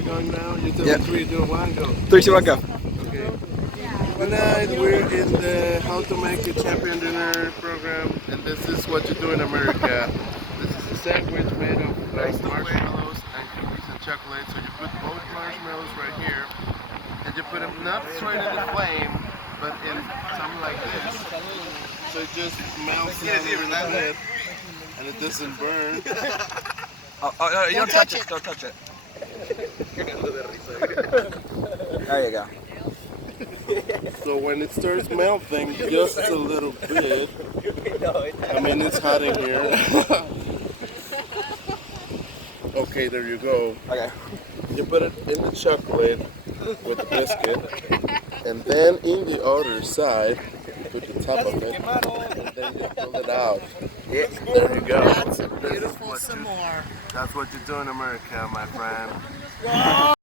we going now? You tell Yeah. me 3, 2, 1, go. 3, 2, 1, go. Okay. Tonight we're in the How to Make a Champion Dinner program, and this is what you do in America. This is a sandwich made of marshmallows and cookies and chocolate. So you put both marshmallows right here, and you put them not straight in the flame, but in something like this. So it just melts down a little bit, and it doesn't burn. Oh, you don't touch it. Don't touch it. There you go. So when it starts melting just a little bit, I mean it's hot in here. Okay, there you go. Okay. You put it in the chocolate with the biscuit, and then in the other side, you put the top of it, and then you pull it out. Yeah. There you go. That's beautiful. Some more. That's what you do in America, my friend.